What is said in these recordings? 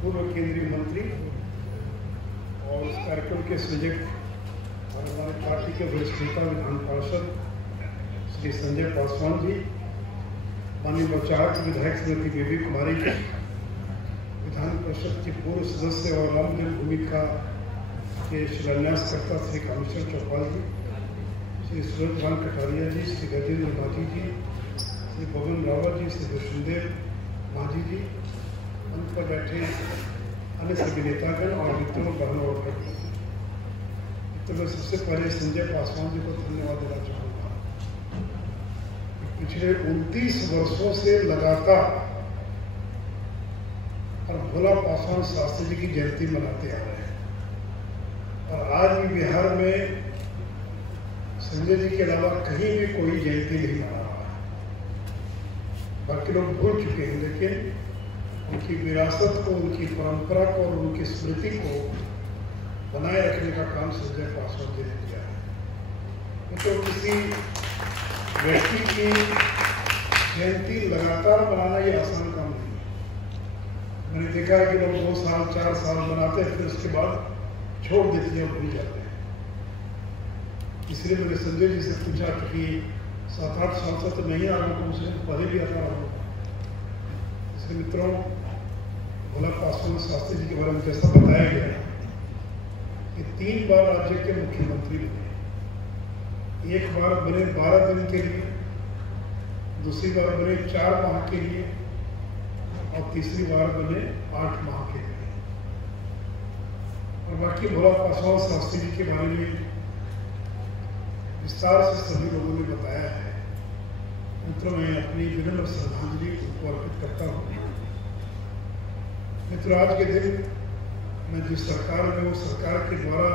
पूर्व केंद्रीय मंत्री और इस कार्यक्रम के संयोजक और हमारे पार्टी के वरिष्ठ नेता विधान पार्षद श्री संजय पासवान जी, माननीय बचाक विधायक श्रीमती बेबी कुमारी जी, विधान परिषद के पूर्व सदस्य और राम जन्मभूमि के शिलान्यासकर्ता श्री कामेश्वर चौपाल जी, श्री सूरज भान कटारिया जी, श्री गजेंद्र माझी जी, श्री बबन रावत जी, श्री विष्णुदेव माझी जी, मंच पर बैठे अन्य सभी नेतागण और मित्रों, बहनों और भाइयों, तो मैं सबसे पहले संजय पासवान जी को धन्यवाद देना चाहूँगा। पिछले 29 वर्षों से लगातार और भोला पासवान शास्त्री जी की जयंती मनाते आ रहे हैं और आज भी बिहार में संजय जी के अलावा कहीं भी कोई जयंती नहीं मना रहा है। बाकी लोग भूल चुके हैं, लेकिन उनकी विरासत को, उनकी परंपरा को और उनकी स्मृति को बनाए रखने का काम संजय पासवान जी ने किया है। तो किसी व्यक्ति की जयंती लगातार बनाना ये आसान काम नहीं है। मैंने देखा है कि लोग 2 साल 4 साल बनाते हैं, फिर उसके बाद छोड़ देते हैं और भूल जाते हैं। इसलिए मैंने संजय जी से पूछा कि 7-8 साल से तो नहीं आ रहा, कम से कम पहले भी आता रहा। इसलिए मित्रों, भोला पासवान शास्त्री जी के बारे में जैसा बताया गया कि 3 बार राज्य के मुख्यमंत्री बने। एक बार बने 12 दिन के लिए, दूसरी बार बने 4 माह के लिए और तीसरी बार बने 8 माह के लिए। और बाकी भोला पासवान शास्त्री जी के बारे में विस्तार से सभी लोगों ने बताया है। मित्रों, मैं अपनी विनम्र श्रद्धांजलि उनको अर्पित करता हूँ। मित्रों, आज के दिन मैं जिस सरकार में हूँ, सरकार के द्वारा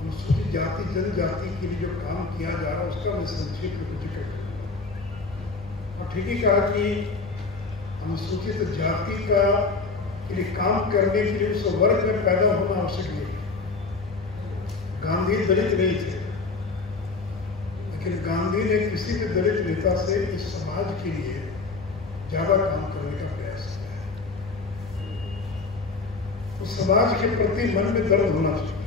अनुसूचित जाति जनजाति के लिए जो काम किया जा रहा है उसका मैं संक्षेप में कुछ जिक्र करूँगा। और ठीक ही कहा कि अनुसूचित जाति का के लिए काम करने के लिए उस वर्ग में पैदा होना आवश्यक नहीं है। गांधी दलित नहीं थे, लेकिन गांधी ने किसी भी दलित नेता से इस समाज के लिए ज्यादा काम करने का प्रयास किया है। तो समाज के प्रति मन में दर्द होना चाहिए।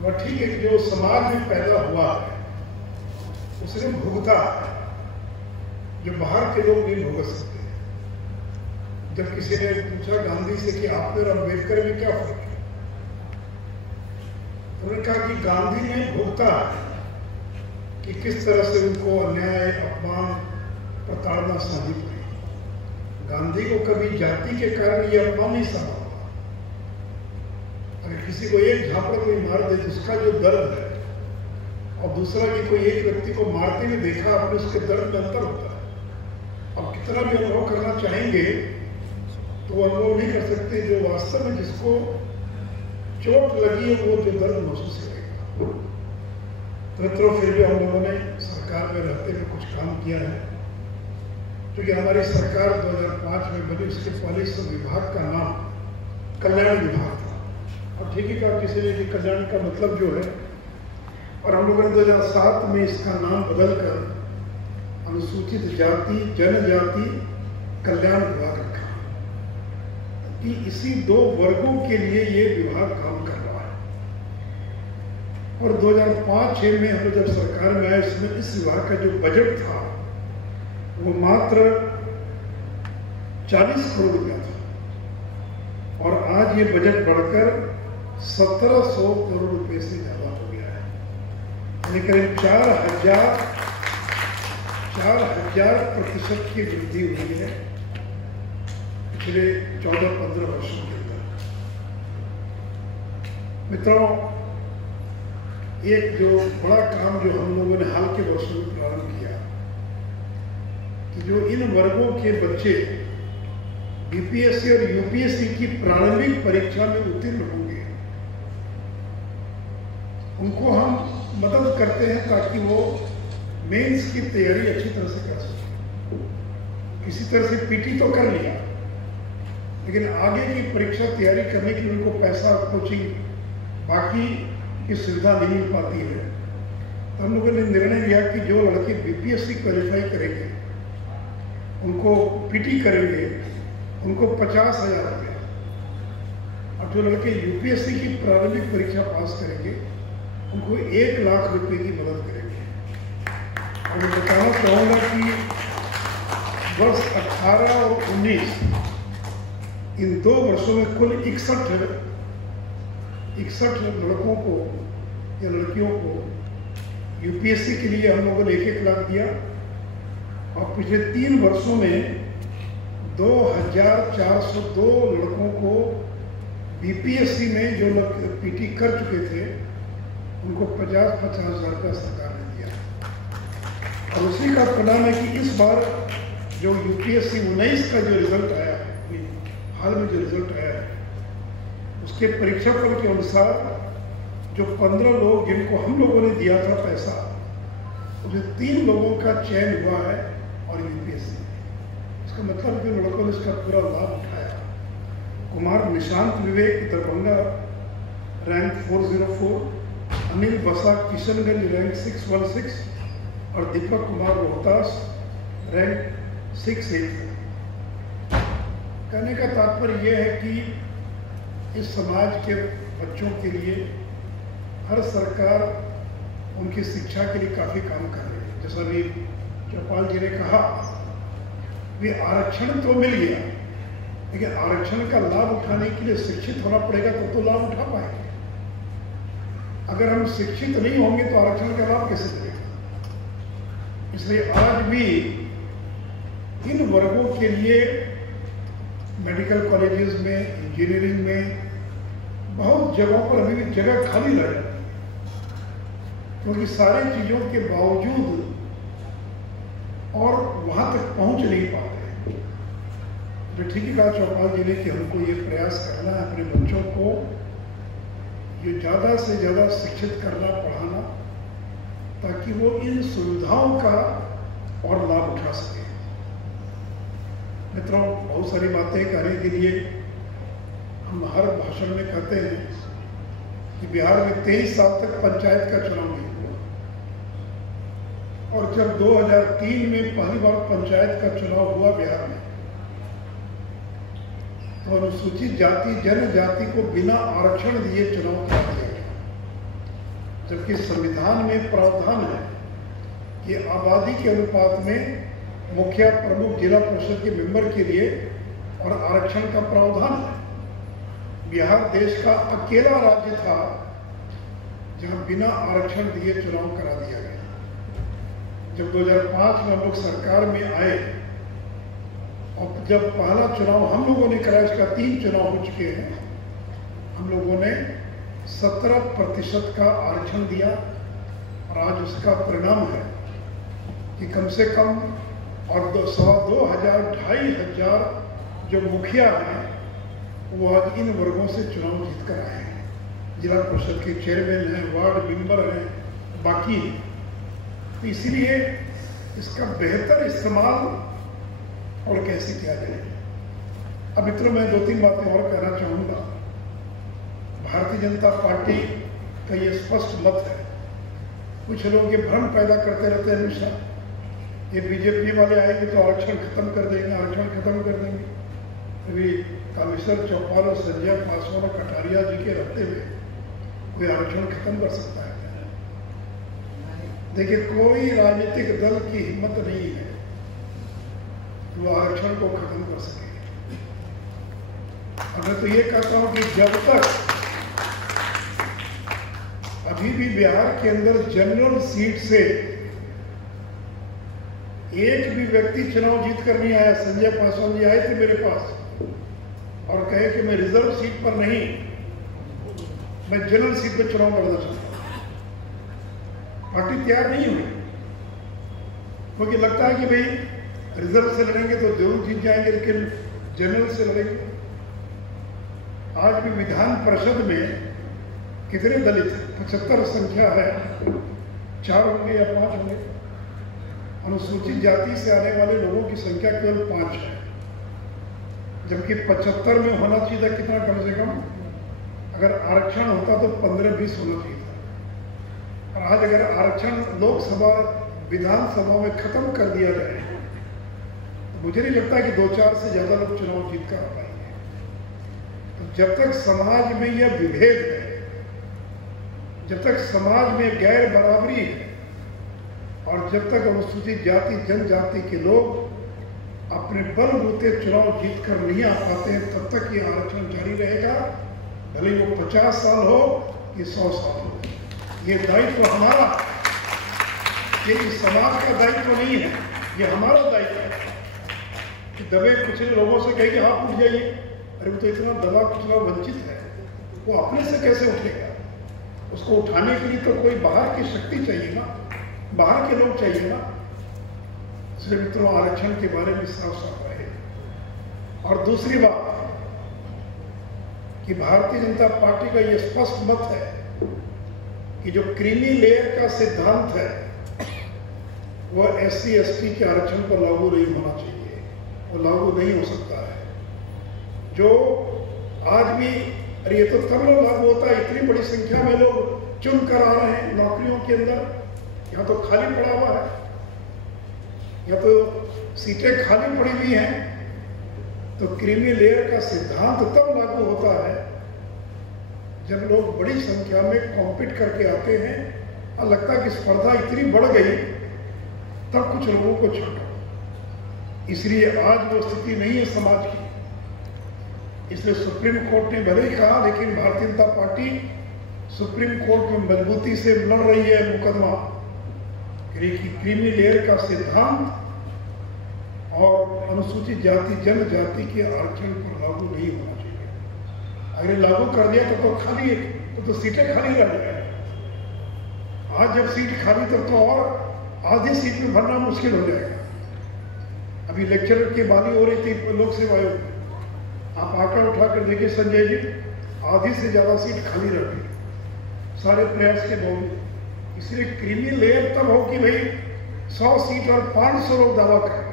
वह ठीक है कि जो समाज में पैदा हुआ है उसने भुगता है, जो बाहर के लोग नहीं भुगत सकते। जब किसी ने पूछा गांधी से कि आपने और अम्बेडकर में क्या फर्क है, उन्होंने कहा कि गांधी ने भुगता है कि किस तरह से उनको अन्याय, अपमान, प्रताड़ना सहनी पड़ी। गांधी को कभी जाति के कारण ये अपमान नहीं सहा। अगर किसी को एक झापड़ कोई मार दे तो उसका जो दर्द है और दूसरा कि कोई एक व्यक्ति को मारते हुए देखा आपने, उसके दर्द में अंतर होता है। अब कितना भी अनुभव करना चाहेंगे तो वो अनुभव नहीं कर सकते। जो वास्तव में जिसको चोट लगी है वो जो दर्द महसूस करेगा। मित्रों, फिर भी हम लोगों ने सरकार में रहते हुए कुछ काम किया है। क्योंकि हमारी सरकार 2005 में बनी, उसके पहले इस विभाग का नाम कल्याण विभाग था। और ठीक ही कहा किसी ने कि कल्याण का मतलब जो है, और हम लोगों ने 2007 में इसका नाम बदलकर अनुसूचित जाति जनजाति कल्याण विभाग रखा कि इसी 2 वर्गों के लिए ये विभाग काम कर रहा है। और 2005-06 में हम लोग जब सरकार में आए, इसमें इस विभाग का जो बजट था वो मात्र 40 करोड़ रुपया था और आज ये बजट बढ़कर 1700 करोड़ रुपए से ज्यादा हो गया है। यानी करीब 4,000% की वृद्धि हुई है पिछले 14-15 वर्षों के अंदर। मित्रों, एक जो बड़ा काम जो हम लोगों ने हाल के वर्षों में प्रारंभ किया कि जो इन वर्गों के बच्चे बीपीएससी और यूपीएससी की प्रारंभिक परीक्षा में उत्तीर्ण होंगे, उनको हम मदद करते हैं ताकि वो मेंस की तैयारी अच्छी तरह से कर सकें। किसी तरह से पीटी तो कर लिया, लेकिन आगे की परीक्षा तैयारी करने के लिए उनको पैसा, कोचिंग, बाकी की सुविधा नहीं मिल पाती है। तो हम लोगों ने निर्णय लिया कि जो लड़के बीपीएससी क्वालिफाई करेंगे उनको पीटी करेंगे उनको 50,000 रुपया। और जो लड़के यूपीएससी की प्रारंभिक परीक्षा पास करेंगे उनको 1 लाख रुपए की मदद करेंगे। और मैं बताना चाहूँगा कि वर्ष 18 और 19 इन 2 वर्षों में कुल 61 लड़कों को या लड़कियों को यूपीएससी के लिए हम लोगों ने 1-1 लाख दिया। और पिछले 3 वर्षों में 2,402 लड़कों को बीपीएससी में जो लोग पीटी कर चुके थे उनको 50,000 रुपया सरकार ने दिया। और उसी का परिणाम है कि इस बार जो यूपीएससी 19 का जो रिजल्ट आया है, हाल में जो रिजल्ट आया है, उसके परीक्षाफल के अनुसार जो 15 लोग जिनको हम लोगों ने दिया था पैसा, उसमें 3 लोगों का चयन हुआ है और यूपीएससी। इसका मतलब कि लड़कों ने इसका पूरा लाभ उठाया। कुमार निशांत विवेक दरभंगा रैंक 404, अनिल बसा किशनगंज रैंक 616 और दीपक कुमार रोहतास रैंक 684। कहने का तात्पर्य यह है कि इस समाज के बच्चों के लिए हर सरकार उनकी शिक्षा के लिए काफ़ी काम कर रही है। जैसा भी चौपाल जी ने कहा, भी आरक्षण तो मिल गया, लेकिन आरक्षण का लाभ उठाने के लिए शिक्षित होना पड़ेगा तो लाभ उठा पाएंगे। अगर हम शिक्षित नहीं होंगे तो आरक्षण का लाभ कैसे मिलेगा? इसलिए आज भी इन वर्गों के लिए मेडिकल कॉलेजेस में, इंजीनियरिंग में बहुत जगहों पर अभी भी जगह खाली रह जाती है, क्योंकि सारी चीज़ों के बावजूद और वहाँ तक पहुँच नहीं पाते। तो ठीक ही कहा चौपाल जी ने कि हमको ये प्रयास करना है अपने बच्चों को ये ज़्यादा से ज़्यादा शिक्षित करना, पढ़ाना, ताकि वो इन सुविधाओं का और लाभ उठा सके। मित्रों, बहुत सारी बातें करने के लिए हम हर भाषण में कहते हैं कि बिहार में 23 साल तक पंचायत का चुनाव नहीं हुआ, और जब 2003 में पहली बार पंचायत का चुनाव हुआ बिहार में, तो अनुसूचित जाति जनजाति को बिना आरक्षण दिए चुनाव करा दिया गया, जबकि संविधान में प्रावधान है कि आबादी के अनुपात में मुखिया, प्रमुख, जिला परिषद के मेंबर के लिए और आरक्षण का प्रावधान है। बिहार देश का अकेला राज्य था जहां बिना आरक्षण दिए चुनाव करा दिया गया। जब 2005 में हम लोग सरकार में आए और जब पहला चुनाव हम लोगों ने कराया, इसका 3 चुनाव हो चुके हैं, हम लोगों ने 17% का आरक्षण दिया। और आज उसका परिणाम है कि कम से कम और 2,500 2,500 जो मुखिया हैं वो आज इन वर्गों से चुनाव जीत कर आए हैं। जिला परिषद के चेयरमैन हैं, वार्ड मेंबर हैं, बाकी हैं। तो इसीलिए इसका बेहतर इस्तेमाल और कैसे किया जाए। अब मित्रों, मैं 2-3 बातें और कहना चाहूँगा। भारतीय जनता पार्टी का ये स्पष्ट मत है। कुछ लोग ये भ्रम पैदा करते रहते हैं हमेशा, ये बीजेपी वाले आएंगे तो आरक्षण खत्म कर देंगे, आरक्षण खत्म कर देंगे। अभी कामेश्वर चौपाल और संजय पासवान और कटारिया जी के रहते हुए कोई आरक्षण खत्म कर सकता है? देखिए, कोई राजनीतिक दल की हिम्मत नहीं है वो आरक्षण को खत्म कर सके। और मैं तो ये कहता हूं कि जब तक अभी भी बिहार के अंदर जनरल सीट से एक भी व्यक्ति चुनाव जीत कर नहीं आया। संजय पासवान जी आए थे मेरे पास और कहे कि मैं रिजर्व सीट पर नहीं, मैं जनरल सीट पर चुनाव लड़ना चाहता हूं। पार्टी तैयार नहीं हुई, क्योंकि लगता है कि भाई रिजर्व से लड़ेंगे तो जरूर जीत जाएंगे, लेकिन जनरल से लड़ेंगे। आज भी विधान परिषद में कितने दलित, 75 संख्या है, 4 होंगे या 5 होंगे। अनुसूचित जाति से आने वाले लोगों की संख्या केवल 5 है, जबकि 75 में होना चाहिए था कितना, कम से कम अगर आरक्षण होता तो 15-20 होना चाहिए था। और आज अगर आरक्षण लोकसभा विधानसभा में खत्म कर दिया जाए मुझे नहीं लगता कि 2-4 से ज़्यादा लोग चुनाव जीत कर आ पाएंगे। तो जब तक समाज में यह विभेद है, जब तक समाज में गैर बराबरी है, और जब तक अनुसूचित जाति जनजाति के लोग अपने बलबूते चुनाव जीत कर नहीं आ पाते हैं, तब तक ये आरक्षण जारी रहेगा, भले वो 50 साल हो कि 100 साल हो। ये दायित्व हमारा, ये इस समाज का दायित्व नहीं है, ये हमारा दायित्व है कि दबे कुचले लोगों से कहे कि हाँ उठ जाइए। अरे वो तो इतना दबा कुचला वंचित है, वो अपने से कैसे उठेगा? उसको उठाने के लिए तो कोई बाहर की शक्ति चाहिए ना, बाहर के लोग चाहिए ना। इसलिए मित्रों, आरक्षण के बारे में साफ साफ रहे। और दूसरी बात कि भारतीय जनता पार्टी का यह स्पष्ट मत है कि जो क्रीमी लेयर का सिद्धांत है वह SC ST के आरक्षण पर लागू नहीं होना चाहिए, वो लागू नहीं हो सकता है। जो आज भी, अरे ये तो तब लोग लागू होता है, इतनी बड़ी संख्या में लोग चुन कर आ रहे हैं नौकरियों के अंदर, यहाँ तो खाली पड़ा हुआ है, या तो सीटें खाली पड़ी हुई हैं। तो क्रीमी लेयर का सिद्धांत तब लागू होता है जब लोग बड़ी संख्या में कॉम्पीट करके आते हैं और लगता है कि स्पर्धा इतनी बढ़ गई, तब कुछ लोगों को छोड़ो। इसलिए आज वो स्थिति नहीं है समाज की। इसलिए सुप्रीम कोर्ट ने भले ही कहा, लेकिन Bharatiya Janata party supreme court में मजबूती से लड़ रही है मुकदमा कि क्रीमी लेयर का सिद्धांत और अनुसूचित जाति जनजाति के आरक्षण पर लागू नहीं होना चाहिए। अगर लागू कर दिया तो खाली, तो सीटें खाली रह जाए। आज जब सीट खाली तो और आधी सीट में भरना मुश्किल हो जाएगा। अभी लेक्चरर की बाली हो रही थी लोक सेवा आयोग में, आप आंकड़ा उठाकर देखिए संजय जी, आधी से ज्यादा सीट खाली रह गई सारे प्रयास के बावजूद। इसलिए क्रीमी लेयर तब हो कि भाई 100 सीट और 500 लोग दावा करें,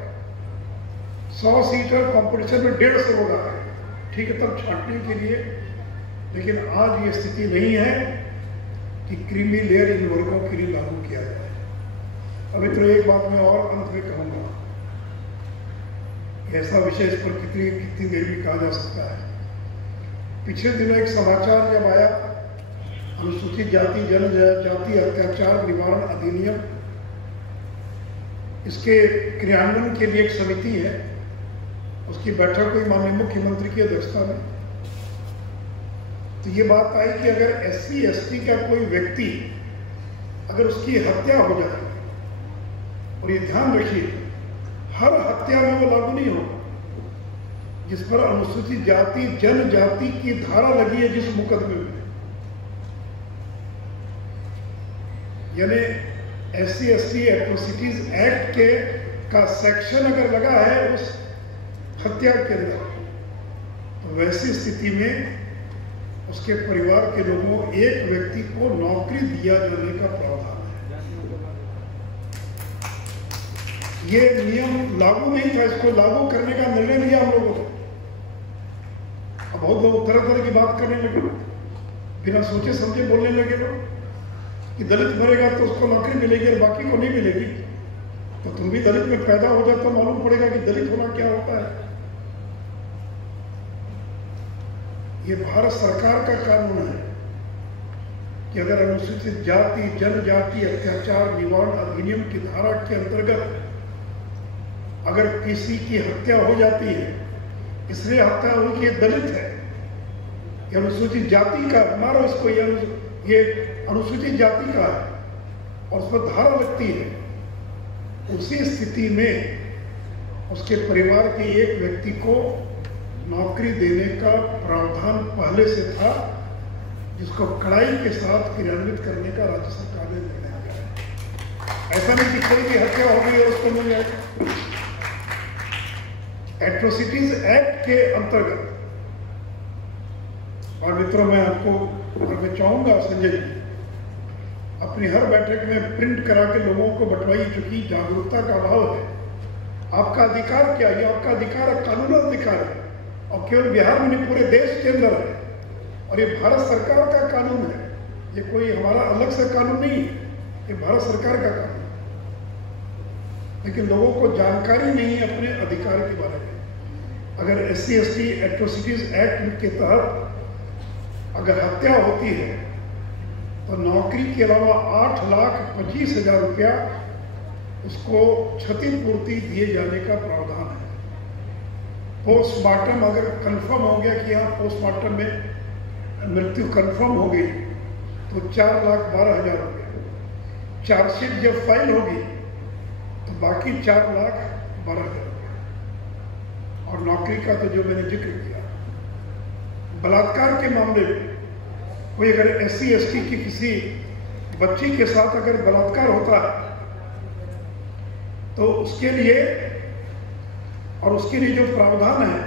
100 सीट और कंपटीशन में 150 लोग आ रहे हैं, ठीक है, तब छांटने के लिए। लेकिन आज ये स्थिति नहीं है कि क्रीमी लेयर इन वर्गों के लिए लागू किया जाए। अभी तो एक बात मैं और अंत में कहूंगा, ऐसा विषय इस पर कितनी देर भी कहा जा सकता है। पिछले दिनों एक समाचार जब आया, अनुसूचित जाति जनजाति अत्याचार निवारण अधिनियम, इसके क्रियान्वयन के लिए एक समिति है, उसकी बैठक हुई माननीय मुख्यमंत्री की अध्यक्षता में। तो ये बात आई कि अगर SC ST का कोई व्यक्ति, अगर उसकी हत्या हो जाए, और ये ध्यान रखिए हर हत्या में वो लागू नहीं होगा, जिस पर अनुसूचित जाति जनजाति की धारा लगी है जिस मुकदमे में, यानी SC ST एट्रोसिटीज एक्ट के का सेक्शन अगर लगा है उस हत्या के अंदर, तो वैसी स्थिति में उसके परिवार के लोगों, एक व्यक्ति को नौकरी दिया जाने का प्रावधान है। ये नियम लागू नहीं था, इसको लागू करने का निर्णय लिया हम लोगों ने। अब बहुत लोग तरह तरह की बात करने लगे, बिना सोचे समझे बोलने लगे लोग कि दलित मरेगा तो उसको नौकरी मिलेगी और बाकी को नहीं मिलेगी। तो तुम भी दलित में पैदा हो जाए तो मालूम पड़ेगा कि दलित होना क्या होता है। ये भारत सरकार का कानून है कि अगर अनुसूचित जाति जनजाति अत्याचार निवारण अधिनियम की धारा के अंतर्गत अगर किसी की हत्या हो जाती है, इसलिए हत्या हुई कि दलित है, ये अनुसूचित जाति का, मारो इसको, ये अनुसूचित जाति का है और उस पर धारा लगती है, उसी स्थिति में उसके परिवार के एक व्यक्ति को नौकरी देने का प्रावधान पहले से था, जिसको कड़ाई के साथ क्रियान्वित करने का राज्य सरकार ने निर्णय लिया है। ऐसा नहीं कि कोई भी हत्या हो गई है उसको मिल जाएगा। एट्रोसिटीज एक्ट के अंतर्गत, और मित्रों मैं आपको, और मैं चाहूंगा संजय जी अपनी हर बैठक में प्रिंट करा के लोगों को बंटवाई, चूंकि जागरूकता का अभाव है। आपका अधिकार क्या है? आपका अधिकार है, कानूनी अधिकार है, और केवल बिहार में नहीं पूरे देश के अंदर है, और ये भारत सरकार का कानून है। ये कोई हमारा अलग से कानून नहीं है, ये भारत सरकार का कानून है। लेकिन लोगों को जानकारी नहीं है अपने अधिकार के बारे में। अगर SC/ST एट्रोसिटीज एक्ट के तहत अगर हत्या होती है तो नौकरी के अलावा 8,25,000 रुपया उसको क्षतिपूर्ति दिए जाने का प्रावधान है। पोस्टमार्टम अगर कंफर्म हो गया कि यहाँ पोस्टमार्टम में मृत्यु कंफर्म हो गई तो 4,12,000 रुपया। चार्जशीट जब फाइल होगी तो बाकी 4,12,000 रुपया। और नौकरी का तो जो मैंने जिक्र किया। बलात्कार के मामले में कोई अगर SC/ST की किसी बच्ची के साथ अगर बलात्कार होता है तो उसके लिए जो प्रावधान है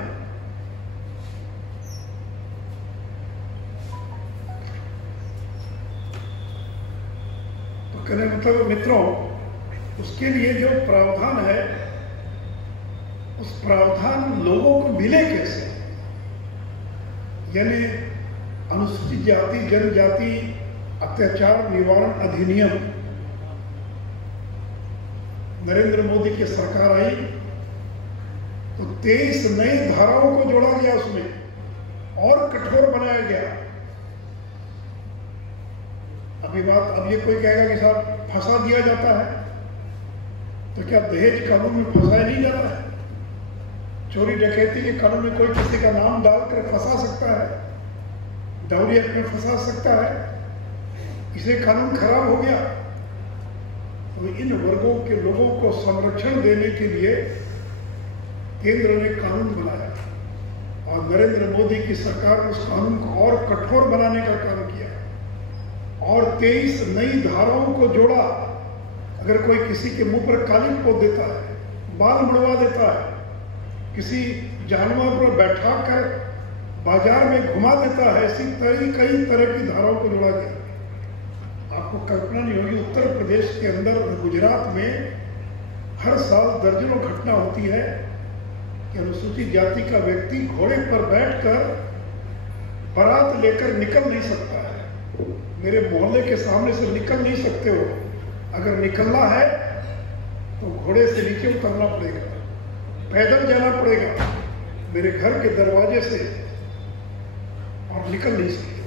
तो कहने मतलब मित्रों, उसके लिए जो प्रावधान है उस प्रावधान लोगों को मिले कैसे? यानी अनुसूचित जाति जनजाति अत्याचार निवारण अधिनियम नरेंद्र मोदी की सरकार आई तो 23 नई धाराओं को जोड़ा गया, उसमें और कठोर बनाया गया। अब ये कोई कहेगा कि साहब फंसा दिया जाता है, तो क्या दहेज कानून में फंसाया नहीं जाता है? चोरी डकैती के कानून में कोई किसी का नाम डालकर फंसा सकता है, डाउरी एक्ट में फंसा सकता है। इसे कानून खराब हो गया। तो इन वर्गों के लोगों को संरक्षण देने के लिए केंद्र ने कानून बनाया और नरेंद्र मोदी की सरकार ने उस कानून को और कठोर बनाने का काम किया और 23 नई धाराओं को जोड़ा। अगर कोई किसी के मुंह पर कालिख पोत देता है, बाल मुड़वा देता है, किसी जानवर पर बैठा कर बाजार में घुमा देता है, ऐसी कई तरह की धाराओं को जोड़ा गया। आपको कल्पना नहीं होगी, उत्तर प्रदेश के अंदर गुजरात में हर साल दर्जनों घटना होती है कि अनुसूचित जाति का व्यक्ति घोड़े पर बैठकर बारात लेकर निकल नहीं सकता है। मेरे मोहल्ले के सामने से निकल नहीं सकते हो, अगर निकलना है तो घोड़े से नीचे उतरना पड़ेगा, पैदल जाना पड़ेगा मेरे घर के दरवाजे से, और निकल नहीं सकते।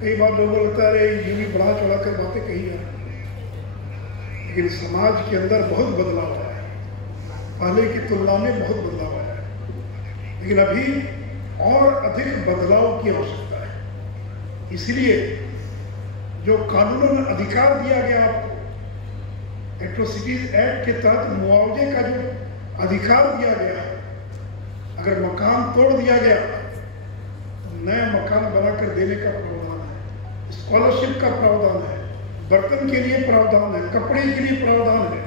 कई बार लोगों को लगता है ये भी बढ़ा चढ़ा कर बातें कही जा रही है, लेकिन समाज के अंदर बहुत बदलाव आया है, पहले की तुलना में बहुत बदलाव आया है, लेकिन अभी और अधिक बदलाव की आवश्यकता है। इसलिए जो कानूनन अधिकार दिया गया आपको, एट्रोसिटीज एक्ट के तहत मुआवजे का जो अधिकार दिया गया है, अगर मकान तोड़ दिया गया तो नया मकान बनाकर देने का प्रावधान है, स्कॉलरशिप का प्रावधान है, बर्तन के लिए प्रावधान है, कपड़े के लिए प्रावधान है।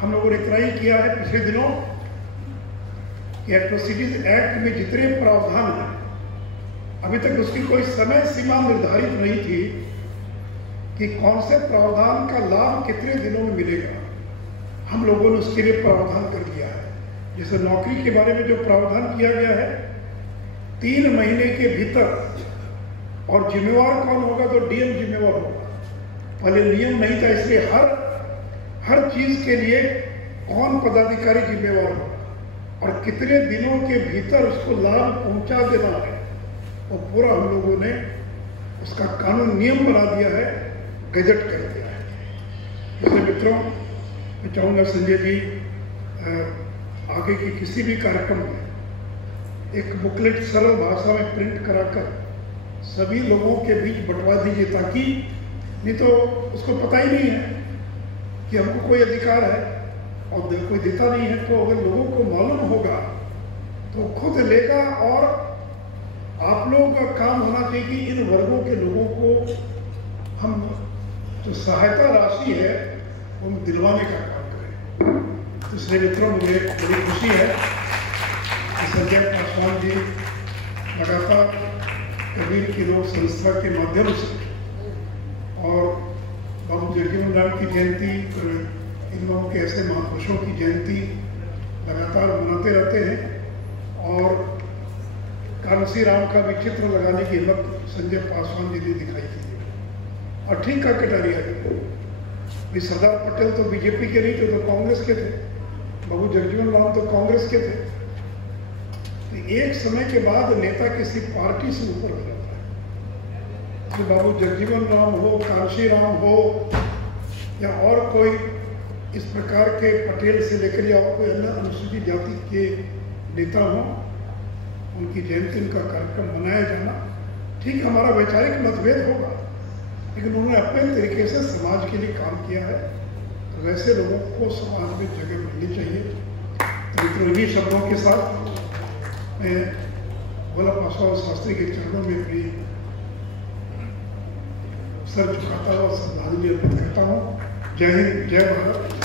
हम लोगों ने इतना ही किया है पिछले दिनों कि एट्रोसिटीज एक्ट में जितने प्रावधान हैं, अभी तक उसकी कोई समय सीमा निर्धारित नहीं थी कि कौन से प्रावधान का लाभ कितने दिनों में मिलेगा। हम लोगों ने उसके लिए प्रावधान कर दिया है। जैसे नौकरी के बारे में जो प्रावधान किया गया है, 3 महीने के भीतर, और जिम्मेवार कौन होगा तो डीएम जिम्मेवार होगा। पहले नियम नहीं था, इसलिए हर चीज के लिए कौन पदाधिकारी जिम्मेवार होगा और कितने दिनों के भीतर उसको लाभ पहुंचा देना है, वो पूरा हम लोगों ने उसका कानून नियम बना दिया है, गजट कर दिया है। इसलिए मित्रों, मैं चाहूँगा संजय जी आगे के किसी भी कार्यक्रम में एक बुकलेट सरल भाषा में प्रिंट कराकर सभी लोगों के बीच बंटवा दीजिए, ताकि नहीं तो उसको पता ही नहीं है कि हमको कोई अधिकार है और कोई देता नहीं है। तो अगर लोगों को मालूम होगा तो खुद लेगा, और आप लोगों का काम होना चाहिए कि इन वर्गों के लोगों को हम जो सहायता राशि है वो दिलवाने का काम करें। तो इसलिए मित्रों, मुझे बड़ी खुशी है कि संजय पासवान जी लगातार कबीर की रोग संस्था के माध्यम से और बाबू जगजीवन राम की जयंती, इन लोगों के ऐसे महापुरुषों की जयंती लगातार मनाते रहते हैं। और कानसी राम का भी चित्र लगाने की हिम्मत संजय पासवान जी ने दिखाई थी, और ठीक का कटारिया भी सरदार पटेल तो बीजेपी के नहीं थे, तो कांग्रेस के थे। बाबू जगजीवन राम तो कांग्रेस के थे। तो एक समय के बाद नेता किसी पार्टी से ऊपर हो जाता है। तो बाबू जगजीवन राम हो, कांशी राम हो, या और कोई इस प्रकार के पटेल से लेकर या कोई अन्य अनुसूचित जाति के नेता हो, उनकी जयंती, उनका कार्यक्रम मनाया जाना ठीक, हमारा वैचारिक मतभेद होगा, लेकिन उन्होंने अपने तरीके से समाज के लिए काम किया है। तो वैसे लोगों को समाज में जगह मिलनी चाहिए। तो मित्रों, इन्हीं शब्दों के साथ मैं भोला पासवान शास्त्री के चरणों में अपनी सर झुकाता हुआ श्रद्धांजलि अर्पित करता हूँ। जय हिंद, जय भारत।